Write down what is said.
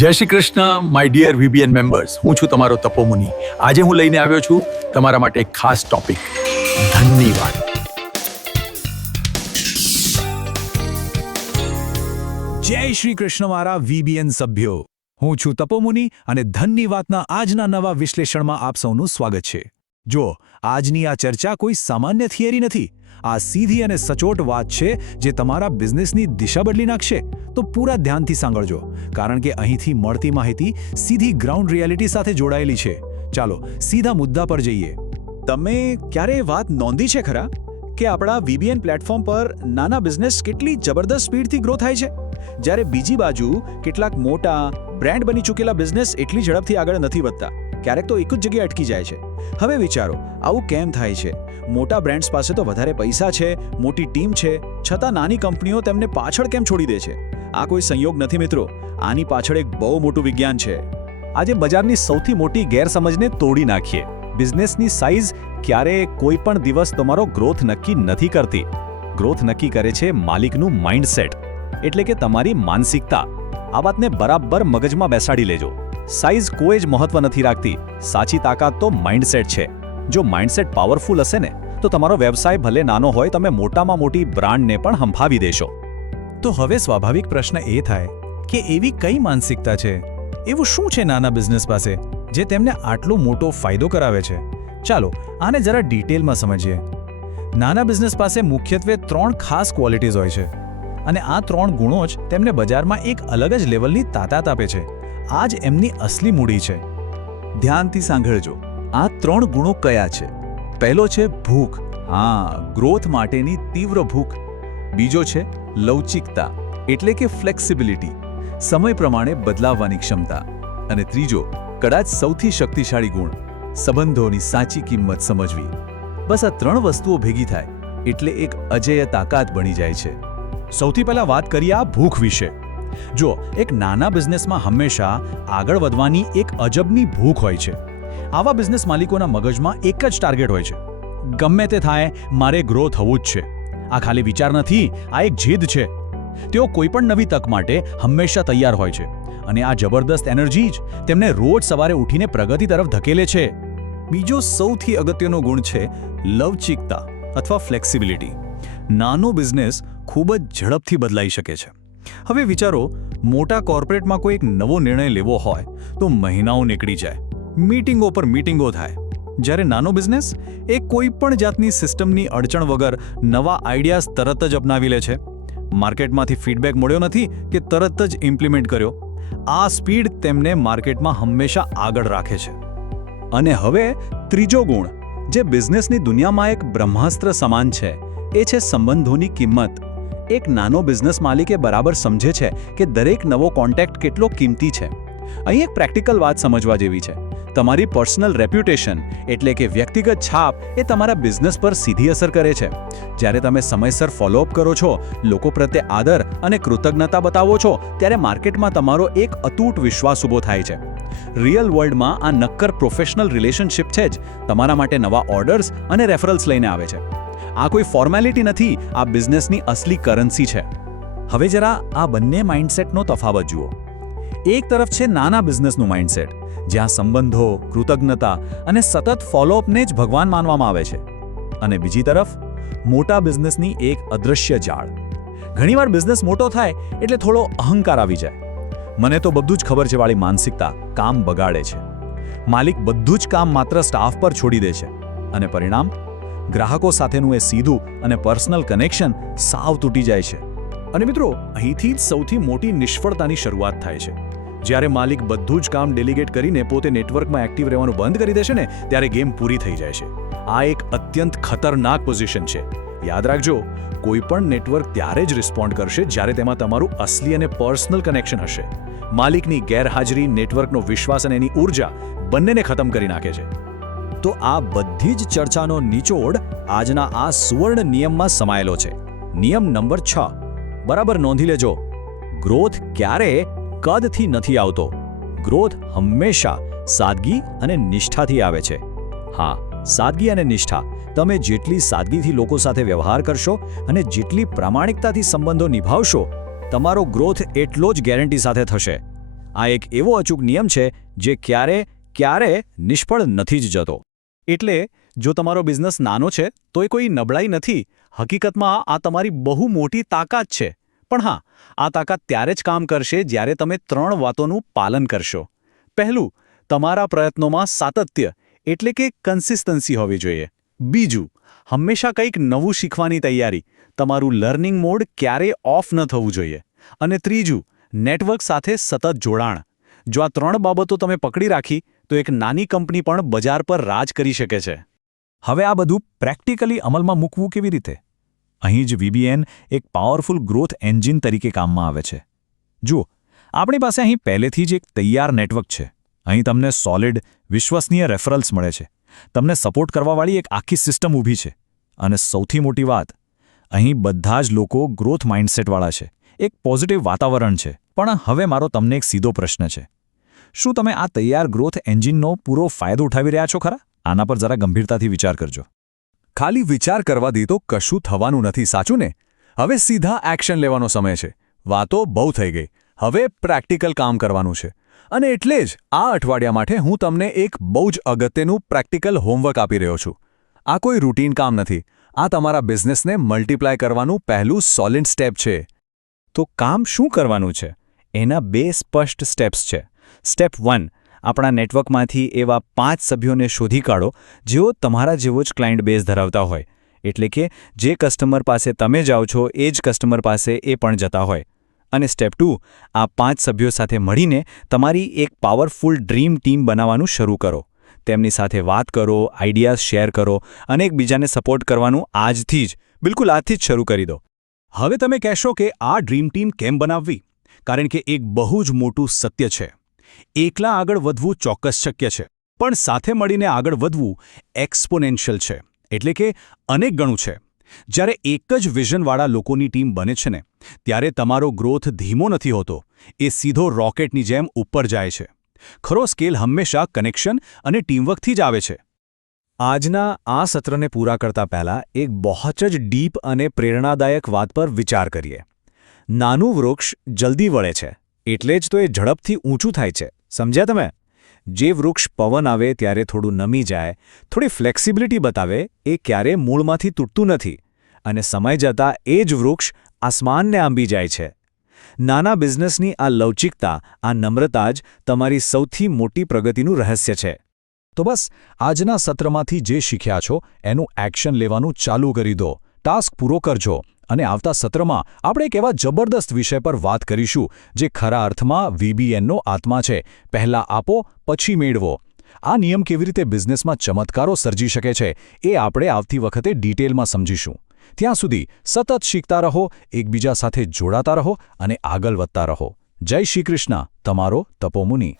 જય Shri Krishna my dear VBN members, હું છું તમારો તપોમુનિ. આજે હું લઈને આવ્યો છું તમારા માટે એક ખાસ ટોપિક, ધન્યવાદ. જય શ્રી કૃષ્ણ મારા વીબીએન સભ્યો, હું છું તપોમુનિ અને ધન્યવાદના આજના નવા વિશ્લેષણમાં આપ સૌનું સ્વાગત છે. જો આજની આ ચર્ચા કોઈ સામાન્ય થિયરી નથી, આ સીધી અને સચોટ વાત છે જે તમારા બિઝનેસની દિશા બદલી નાખશે. તો પૂરા ધ્યાનથી સાંભળજો, કારણ કે અહીંથી મળતી માહિતી સીધી ગ્રાઉન્ડ રિયાલિટી સાથે જોડાયેલી છે. ચાલો સીધા મુદ્દા પર જઈએ. તમે ક્યારે વાત નોંધી છે ખરા કે આપણા વીબીએન પ્લેટફોર્મ પર નાના બિઝનેસ કેટલી જબરદસ્ત સ્પીડથી ગ્રો થાય છે, જ્યારે બીજી બાજુ કેટલાક મોટા બ્રાન્ડ બની ચૂકેલા બિઝનેસ એટલી ઝડપથી આગળ નથી વધતા, ક્યારેક તો એક જ જગ્યાએ અટકી જાય છે. હવે વિચારો, આવું કેમ થાય છે? મોટા બ્રાન્ડ્સ પાસે તો વધારે પૈસા છે, મોટી ટીમ છે, છતાં નાની કંપનીઓ તેમને પાછળ કેમ છોડી દે છે? આ કોઈ સંયોગ નથી મિત્રો, આની પાછળ એક બહુ મોટું વિજ્ઞાન છે. આજે બજારની સૌથી મોટી ગેરસમજને તોડી નાખીએ. બિઝનેસની સાઇઝ ક્યારેય કોઈ પણ દિવસ તમારો ગ્રોથ નક્કી નથી કરતી. ગ્રોથ નક્કી કરે છે માલિકનું માઇન્ડસેટ, એટલે કે તમારી માનસિકતા. આ વાતને બરાબર મગજમાં બેસાડી લેજો. સાઇઝ કોઈ જ મહત્વ નથી રાખતી, સાચી તાકાત તો માઇન્ડસેટ છે. જો માઇન્ડસેટ પાવરફુલ હશે ને, તો તમારો વ્યવસાય ભલે નાનો હોય, તમે મોટામાં મોટી બ્રાન્ડને પણ હંફાવી દેશો. તો હવે સ્વાભાવિક પ્રશ્ન એ થાય કે એવી કઈ માનસિકતા છે, એવું શું છે નાના બિઝનેસ પાસે જે તેમને આટલો મોટો ફાયદો કરાવે છે? ચાલો આને જરા ડિટેલમાં સમજીએ. નાના બિઝનેસ પાસે મુખ્યત્વે 3 ખાસ ક્વોલિટીઝ હોય છે, અને આ 3 ગુણો જ તેમને બજારમાં એક અલગ જ લેવલની તાકાત આપે છે. આ જ એમની અસલી મૂડી છે. ધ્યાનથી સાંભળજો, આ 3 ગુણો કયા છે? પહેલો છે ભૂખ, ગ્રોથ માટેની તીવ્ર ભૂખ. બીજો છે લવચિકતા, એટલે કે ફ્લેક્સિબિલિટી, સમય પ્રમાણે બદલાવવાની ક્ષમતા. અને ત્રીજો, કદાચ સૌથી શક્તિશાળી ગુણ, સંબંધોની સાચી કિંમત સમજવી. બસ આ 3 વસ્તુઓ ભેગી થાય એટલે એક અજેય તાકાત બની જાય છે. સૌથી પહેલા વાત કરીએ આ ભૂખ વિશે. જો એક નાના બિઝનેસમાં હંમેશા આગળ વધવાની એક અજબની ભૂખ હોય છે. આવા બિઝનેસ માલિકોના મગજમાં એક જ ટાર્ગેટ હોય છે, ગમે તે થાય મારે ગ્રો થવું જ છે. આ ખાલી વિચાર નથી, આ એક જીદ છે. તેઓ કોઈ પણ નવી તક માટે હંમેશા તૈયાર હોય છે, અને આ જબરદસ્ત એનર્જી જ તેમને રોજ સવારે ઉઠીને પ્રગતિ તરફ ધકેલે છે. બીજો સૌથી અગત્યનો ગુણ છે લવચિકતા અથવા ફ્લેક્સિબિલિટી. નાનો બિઝનેસ ખૂબ જ ઝડપથી બદલાઈ શકે છે. હવે વિચારો, મોટા કોર્પોરેટમાં કોઈ એક નવો નિર્ણય લેવો હોય તો મહિનાઓ નીકળી જાય, મીટિંગો પર મીટિંગો થાય. જ્યારે નાનો બિઝનેસ એ કોઈ પણ જાતની સિસ્ટમની અડચણ વગર નવા આઈડિયાઝ તરત જ અપનાવી લે છે. માર્કેટમાંથી ફીડબેક મળ્યો નથી કે તરત જ ઇમ્પ્લિમેન્ટ કર્યો. આ સ્પીડ તેમને માર્કેટમાં હંમેશા આગળ રાખે છે. અને હવે ત્રીજો ગુણ, જે બિઝનેસની દુનિયામાં એક બ્રહ્માસ્ત્ર સમાન છે, એ છે સંબંધોની કિંમત. એક નાનો બિઝનેસ માલિકે બરાબર સમજે છે કે દરેક નવો કોન્ટેક્ટ કેટલો કિંમતી છે. અહીં એક પ્રેક્ટિકલ વાત સમજવા જેવી છે. તમારી પર્સનલ રેપ્યુટેશન, એટલે કે વ્યક્તિગત છાપ, એ તમારા બિઝનેસ પર સીધી અસર કરે છે. જ્યારે તમે સમયસર ફોલોઅપ કરો છો, લોકો પ્રત્યે આદર અને કૃતજ્ઞતા બતાવો છો, ત્યારે માર્કેટમાં તમારો એક અતૂટ વિશ્વાસ ઊભો થાય છે. રિયલ વર્લ્ડમાં આ નક્કર પ્રોફેશનલ રિલેશનશિપ છે જ તમારા માટે નવા ઓર્ડર્સ અને રેફરલ્સ લઈને આવે છે. આ કોઈ ફોર્મેલિટી નથી, આ બિઝનેસની અસલી કરન્સી છે. હવે જરા આ બંને માઇન્ડસેટનો તફાવત જુઓ. એક તરફ છે નાના બિઝનેસનું માઇન્ડસેટ, જ્યાં સંબંધો, કૃતજ્ઞતા અને સતત ફોલોઅપને જ ભગવાન માનવામાં આવે છે. અને બીજી તરફ મોટા બિઝનેસની એક અદૃશ્ય જાળ. ઘણીવાર બિઝનેસ મોટો થાય એટલે થોડો અહંકાર આવી જાય. મને તો બધું જ ખબર છે વાળી માનસિકતા કામ બગાડે છે. માલિક બધું જ કામ માત્ર સ્ટાફ પર છોડી દે છે, અને પરિણામ, ગ્રાહકો સાથેનું એ સીધું અને પર્સનલ કનેક્શન સાવ તૂટી જાય છે. અને મિત્રો, અહીંથી જ સૌથી મોટી નિષ્ફળતાની શરૂઆત થાય છે. જ્યારે માલિક બધું જ કામ ડેલિગેટ કરીને પોતે નેટવર્કમાં એક્ટિવ રહેવાનું બંધ કરી દેશે ને, ત્યારે ગેમ પૂરી થઈ જાય છે. આ એક અત્યંત ખતરનાક પોઝિશન છે. યાદ રાખજો, કોઈ પણ નેટવર્ક ત્યારે જ રિસ્પોન્ડ કરશે જ્યારે તેમાં તમારું અસલી અને પર્સનલ કનેક્શન હશે. માલિકની ગેરહાજરી નેટવર્કનો વિશ્વાસ અને એની ઉર્જા બંનેને ખતમ કરી નાખે છે. તો આ બધી જ ચર્ચાનો નિચોડ આજના આ સુવર્ણ નિયમમાં સમાયેલો છે. નિયમ નંબર 6, બરાબર નોંધી લેજો. ગ્રોથ ક્યારે કદથી નથી આવતો. ગ્રોથ હંમેશા સાદગી અને નિષ્ઠાથી આવે છે. સાદગી અને નિષ્ઠા. તમે જેટલી સાદગીથી લોકો સાથે વ્યવહાર કરશો અને જેટલી પ્રામાણિકતાથી સંબંધો નિભાવશો, તમારો ગ્રોથ એટલો જ ગેરંટી સાથે થશે. આ એક એવો અચૂક નિયમ છે જે ક્યારે નિષ્ફળ નથી જ જતો. એટલે જો તમારો બિઝનેસ નાનો છે તો એ કોઈ નબળાઈ નથી. હકીકતમાં આ તમારી બહુ મોટી તાકાત છે. પણ હા, આ તાકાત ત્યારે જ કામ કરશે જ્યારે તમે 3 વાતોનું પાલન કરશો. પહેલું, તમારા પ્રયત્નોમાં સાતત્ય એટલે કે કન્સિસ્ટન્સી હોવી જોઈએ. બીજું, હંમેશા કંઈક નવું શીખવાની તૈયારી. તમારું લર્નિંગ મોડ ક્યારેય ઓફ ન થવું જોઈએ. અને ત્રીજું, નેટવર્ક સાથે સતત જોડાણ. જો આ 3 બાબતો તમે પકડી રાખી તો એક નાની કંપની પણ બજાર પર રાજ કરી શકે છે. હવે આ બધું પ્રેક્ટિકલી અમલમાં મૂકવું કેવી રીતે? અહીં જ VBN એક પાવરફુલ ગ્રોથ એન્જિન તરીકે કામમાં આવે છે. જુઓ, આપણી પાસે અહીં પહેલેથી જ એક તૈયાર નેટવર્ક છે. અહીં તમને સોલિડ, વિશ્વસનીય રેફરલ્સ મળે છે. તમને સપોર્ટ કરવાવાળી એક આખી સિસ્ટમ ઊભી છે. અને સૌથી મોટી વાત, અહીં બધા જ લોકો ગ્રોથ માઇન્ડસેટવાળા છે. એક પોઝિટિવ વાતાવરણ છે. પણ હવે મારો તમને એક સીધો પ્રશ્ન છે. શું તમે આ તૈયાર ગ્રોથ એન્જિનનો પૂરો ફાયદો ઉઠાવી રહ્યા છો ખરા? આના પર જરા ગંભીરતાથી વિચાર કરજો. ખાલી વિચાર કરવા દે તો કશું થવાનું નથી, સાચું ને? હવે સીધા એક્શન લેવાનો સમય છે. વાતો બહુ થઈ ગઈ. હવે પ્રેક્ટિકલ કામ કરવાનું છે. અને એટલે જ આ અઠવાડિયા માટે હું તમને એક બહુ જ અગત્યનું પ્રેક્ટિકલ હોમવર્ક આપી રહ્યો છું. આ કોઈ રૂટીન કામ નથી. આ તમારા બિઝનેસને મલ્ટીપ્લાય કરવાનું પહેલું સોલિડ સ્ટેપ છે. તો કામ શું કરવાનું છે? એના 2 સ્પષ્ટ સ્ટેપ્સ છે. સ્ટેપ 1, આપણા નેટવર્કમાંથી એવા 5 સભ્યોને શોધી કાઢો જેઓ તમારા જેવો જ ક્લાયન્ટ બેઝ ધરાવતા હોય. એટલે કે જે કસ્ટમર પાસે તમે જાઓ છો એ જ કસ્ટમર પાસે એ પણ જતા હોય. અને સ્ટેપ 2, આ 5 સભ્યો સાથે મળીને તમારી એક પાવરફુલ ડ્રીમ ટીમ બનાવવાનું શરૂ કરો. તેમની સાથે વાત કરો, આઈડિયાઝ શેર કરો અને એકબીજાને સપોર્ટ કરવાનું બિલકુલ આજથી જ શરૂ કરી દો. હવે તમે કહેશો કે આ ડ્રીમ ટીમ કેમ બનાવવી? કારણ કે એક બહુ જ મોટું સત્ય છે. એકલા આગળ વધવું ચોક્કસ શક્ય છે, પણ સાથે મળીને આગળ વધવું એક્સપોનેન્શિયલ છે. એટલે કે અનેક ગણું છે. જ્યારે એક જ વિઝનવાળા લોકોની ટીમ બને છે ને, ત્યારે તમારો ગ્રોથ ધીમો નથી હોતો. એ સીધો રોકેટની જેમ ઉપર જાય છે. ખરો સ્કેલ હંમેશા કનેક્શન અને ટીમવર્કથી જ આવે છે. આજના આ સત્રને પૂરા કરતા પહેલા એક બહુ જ ડીપ અને પ્રેરણાદાયક વાત પર વિચાર કરીએ. નાનું વૃક્ષ જલ્દી વળે છે, એટલે જ તો એ ઝડપથી ઊંચું થાય છે. સમજ્યા તમે? જે વૃક્ષ પવન આવે ત્યારે થોડું નમી જાય, થોડી ફ્લેક્સિબિલિટી બતાવે, એ ક્યારેય મૂળમાંથી તૂટતું નથી. અને સમય જતાં એ જ વૃક્ષ આસમાનને આંબી જાય છે. નાના બિઝનેસની આ લવચિકતા, આ નમ્રતા જ તમારી સૌથી મોટી પ્રગતિનું રહસ્ય છે. તો બસ આજના સત્રમાંથી જે શીખ્યા છો એનું એક્શન લેવાનું ચાલુ કરી દો. ટાસ્ક પૂરો કરજો. અને આવતા સત્રમાં આપણે એક એવા જબરદસ્ત વિષય પર વાત કરીશું જે ખરા અર્થમાં VBNનો આત્મા છે. પહેલા આપો, પછી મેળવો. આ નિયમ કેવી રીતે બિઝનેસમાં ચમત્કારો સર્જી શકે છે એ આપણે આવતી વખતે ડિટેલમાં સમજીશું. ત્યાં સુધી સતત શીખતા રહો, એકબીજા સાથે જોડાતા રહો અને આગળ વધતા રહો. જય શ્રી કૃષ્ણ, તમારો તપોમુનિ.